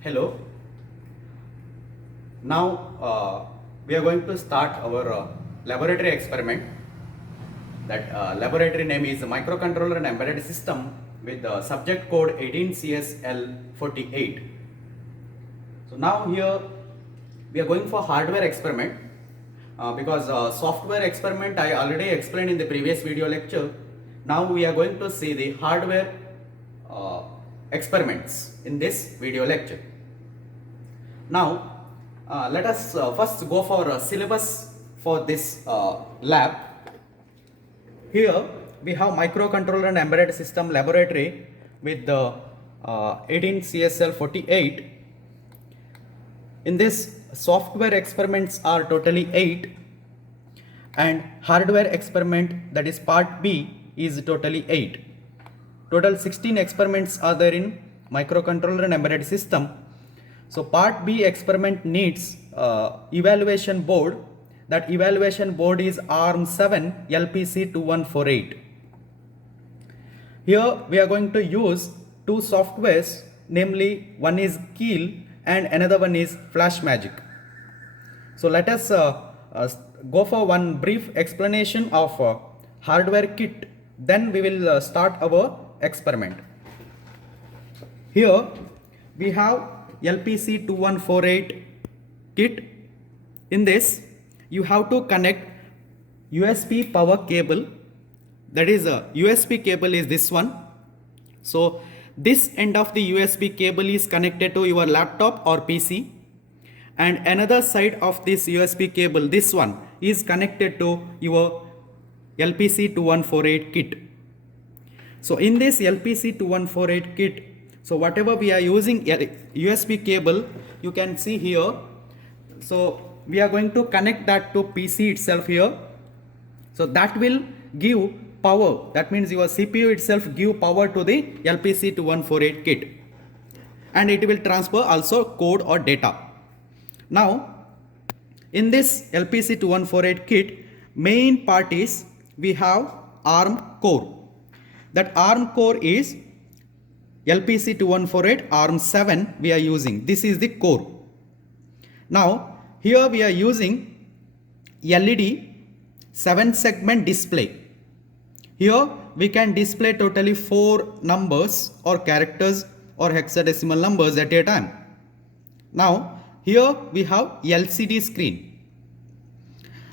Hello. Now we are going to start our laboratory experiment. That laboratory name is Microcontroller and Embedded System with subject code 18CSL48. So now here we are going for hardware experiment because software experiment I already explained in the previous video lecture. Now we are going to see the hardware uh, experiments in this video lecture. Now, let us first go for syllabus for this lab. Here we have microcontroller and embedded system laboratory with the 18CSL48. In this, software experiments are totally 8 and hardware experiment, that is part B, is totally 8. Total 16 experiments are there in microcontroller and embedded system. So part B experiment needs evaluation board. That evaluation board is ARM7 LPC2148. Here we are going to use two softwares, namely one is Keil and another one is FlashMagic. So let us go for one brief explanation of hardware kit. Then we will start our experiment. Here we have LPC2148 kit. In this you have to connect USB power cable, that is a USB cable is this one. So this end of the USB cable is connected to your laptop or PC, and another side of this USB cable, this one, is connected to your LPC2148 kit. So in this LPC2148 kit, so whatever we are using USB cable, you can see here. So we are going to connect that to PC itself here. So that will give power. That means your CPU itself give power to the LPC2148 kit, and it will transfer also code or data. Now in this LPC2148 kit, main part is we have ARM core. That ARM core is LPC2148 ARM7 we are using. This is the core. Now here we are using LED 7 segment display. Here we can display totally 4 numbers or characters or hexadecimal numbers at a time. Now here we have LCD screen.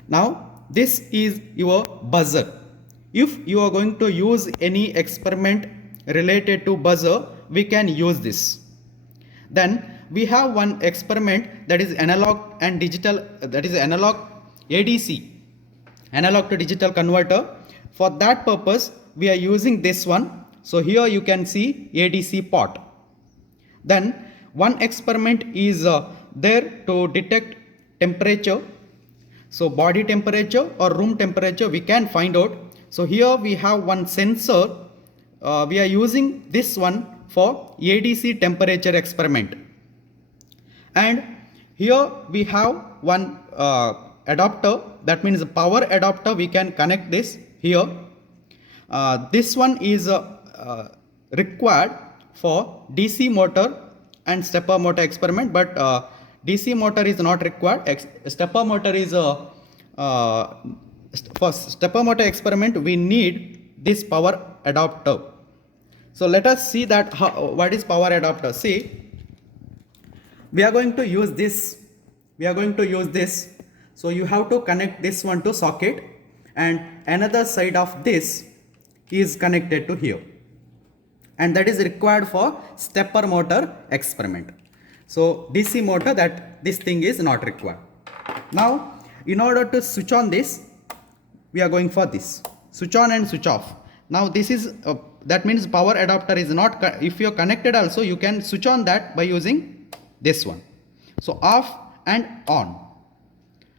Now this is your buzzer. If you are going to use any experiment related to buzzer, we can use this. Then we have one experiment, that is analog and digital, that is analog ADC, analog to digital converter. For that purpose we are using this one. So here you can see ADC port. Then one experiment is there to detect temperature. So body temperature or room temperature we can find out. So here we have one sensor. We are using this one for ADC temperature experiment. And here we have one adapter, that means a power adapter. We can connect this here. This one is required for DC motor and stepper motor experiment, but DC motor is not required. Stepper motor is for stepper motor experiment we need this power adapter. So let us see that what is power adapter. See, we are going to use this. So you have to connect this one to socket, and another side of this is connected to here, and that is required for stepper motor experiment. So DC motor, that this thing is not required. Now in order to switch on this, we are going for this switch on and switch off. Now this is that means power adapter is not, if you are connected also you can switch on that by using this one. So off and on.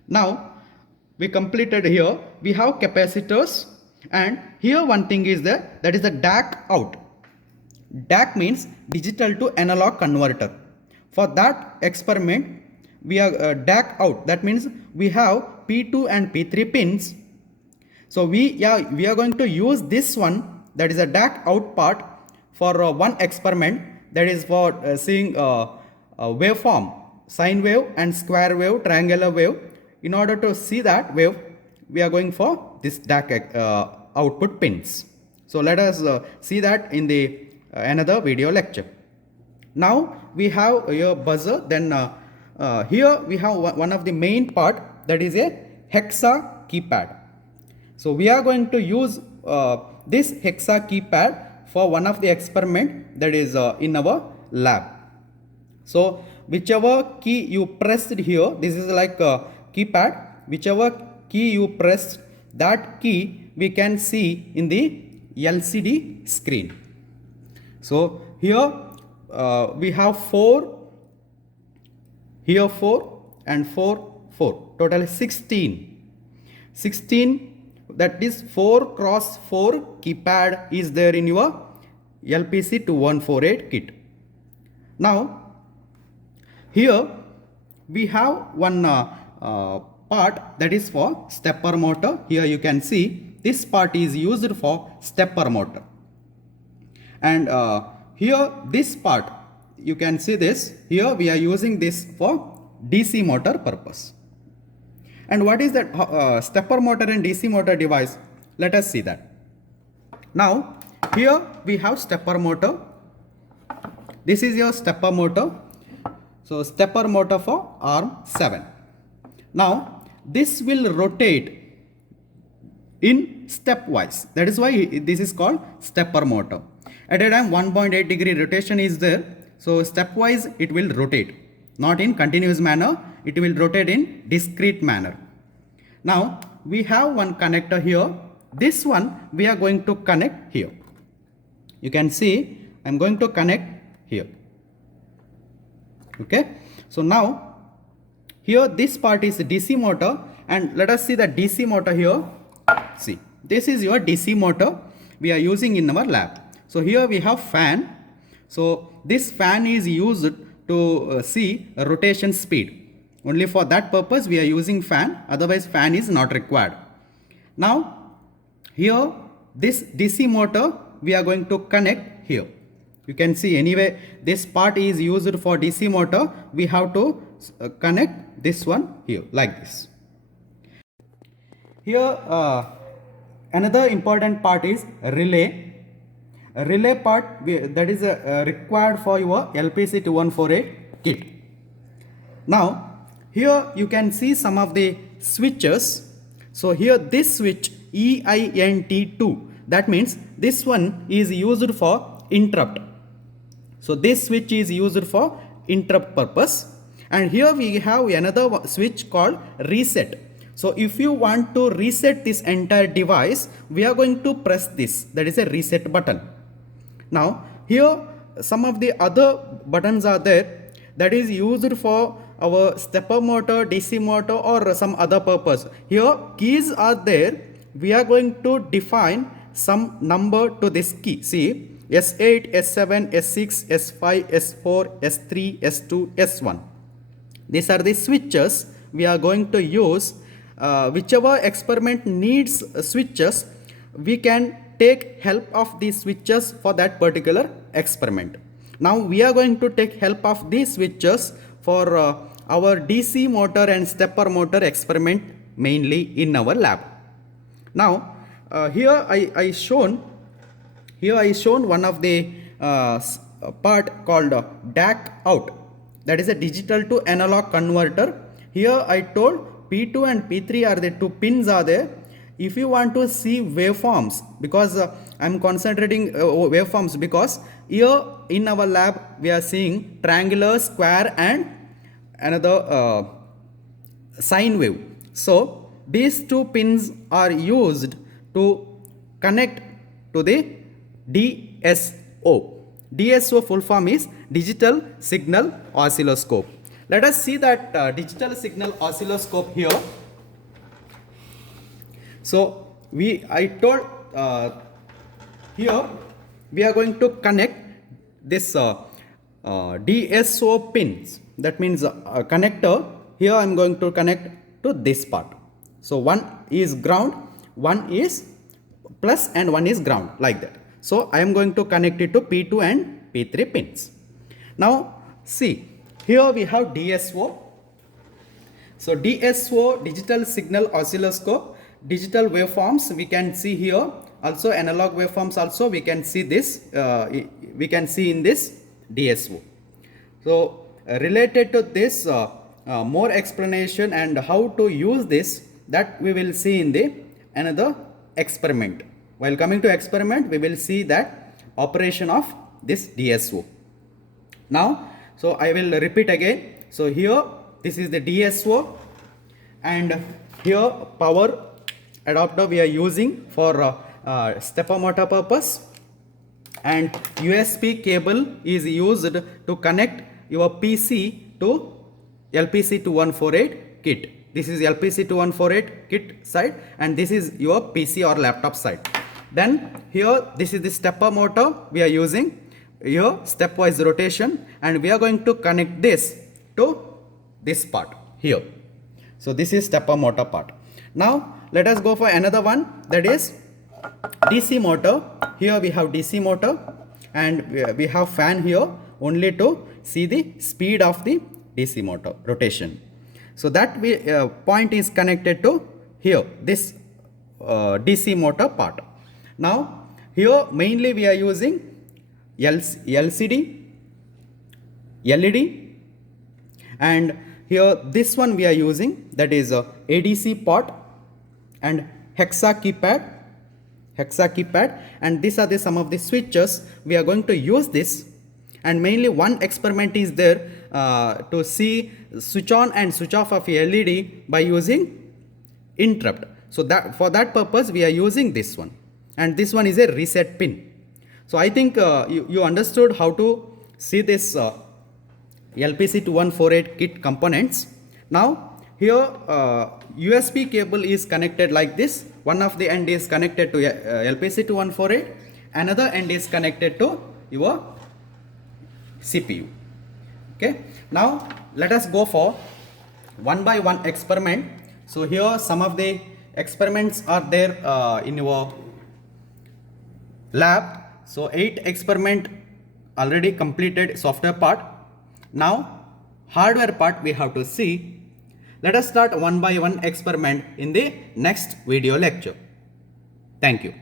Now we completed here. We have capacitors, and here one thing is there, that is the DAC out. DAC means digital to analog converter. For that experiment we are DAC out, that means we have P2 and P3 pins. So we are going to use this one, that is a DAC out part, for one experiment, that is for seeing waveform, sine wave and square wave, triangular wave. In order to see that wave, we are going for this DAC output pins. So let us see that in the another video lecture. Now we have your buzzer. Then here we have one of the main part, that is a hexa keypad. So we are going to use this hexa keypad for one of the experiment that is in our lab. So whichever key you pressed here, this is like a keypad, whichever key you pressed, that key we can see in the LCD screen. So here we have 4, here 4 and 4, 4, total 16. 16, that is 4 cross 4 keypad is there in your LPC 2148 kit. Now here we have one part that is for stepper motor. Here you can see this part is used for stepper motor. And here this part, you can see this, here we are using this for DC motor purpose. And what is that stepper motor and DC motor device? Let us see that. Now here we have stepper motor. This is your stepper motor. So stepper motor for arm 7. Now this will rotate in stepwise. That is why this is called stepper motor. At a time 1.8 degree rotation is there. So stepwise it will rotate. Not in continuous manner. It will rotate in discrete manner. Now we have one connector here. This one we are going to connect here. You can see I am going to connect here. Okay. So now here this part is DC motor, and let us see the DC motor here. See, this is your DC motor we are using in our lab. So here we have fan. So this fan is used to see rotation speed. Only for that purpose we are using fan, otherwise fan is not required. Now here this DC motor we are going to connect here. You can see anyway this part is used for DC motor. We have to connect this one here like this. Here another important part is relay. A relay part that is required for your LPC 2148 kit. Now here you can see some of the switches. So here this switch EINT2, that means this one is used for interrupt. So this switch is used for interrupt purpose. And here we have another switch called reset. So if you want to reset this entire device, we are going to press this, that is a reset button. Now here some of the other buttons are there that is used for our stepper motor, DC motor or some other purpose. Here keys are there. We are going to define some number to this key. See, S8, S7, S6, S5, S4, S3, S2, S1. These are the switches we are going to use. Whichever experiment needs switches, we can take help of these switches for that particular experiment. Now we are going to take help of these switches for our DC motor and stepper motor experiment mainly in our lab. Now here I shown one of the part called DAC out, that is a digital to analog converter. Here I told P2 and P3 are the two pins are there. If you want to see waveforms, because I am concentrating waveforms, because here in our lab we are seeing triangular, square and another sine wave. So these two pins are used to connect to the DSO. DSO full form is digital signal oscilloscope. Let us see that digital signal oscilloscope here. So I told here we are going to connect this DSO pins. That means connector. Here I am going to connect to this part. So one is ground, one is plus and one is ground, like that. So I am going to connect it to P2 and P3 pins. Now see, Here we have DSO. So DSO, digital signal oscilloscope, digital waveforms we can see here. Also analog waveforms also we can see this, we can see in this DSO. So related to this, more explanation and how to use this, that we will see in the another experiment. While coming to experiment, we will see that operation of this DSO. Now, so I will repeat again. So here this is the DSO, and here power adapter we are using for stepper motor purpose, and USB cable is used to connect your PC to LPC2148 kit. This is LPC2148 kit side, and this is your PC or laptop side. Then here this is the stepper motor we are using, here stepwise rotation, and we are going to connect this to this part here. So this is stepper motor part. Now let us go for another one, that is DC motor. Here we have DC motor, and we have fan here only to see the speed of the DC motor rotation. So that point is connected to here, this DC motor part. Now here mainly we are using LCD, LED, and here this one we are using, that is ADC port and hexa keypad, and these are the some of the switches we are going to use this. And mainly one experiment is there to see switch on and switch off of LED by using interrupt. So that for that purpose we are using this one, and this one is a reset pin. So I think you understood how to see this LPC2148 kit components. Now here USB cable is connected like this. One of the end is connected to LPC2148, another end is connected to your CPU. Okay, now let us go for one by one experiment. So here some of the experiments are there in your lab. So 8 experiment already completed, software part. Now hardware part we have to see. Let us start one by one experiment in the next video lecture. Thank you.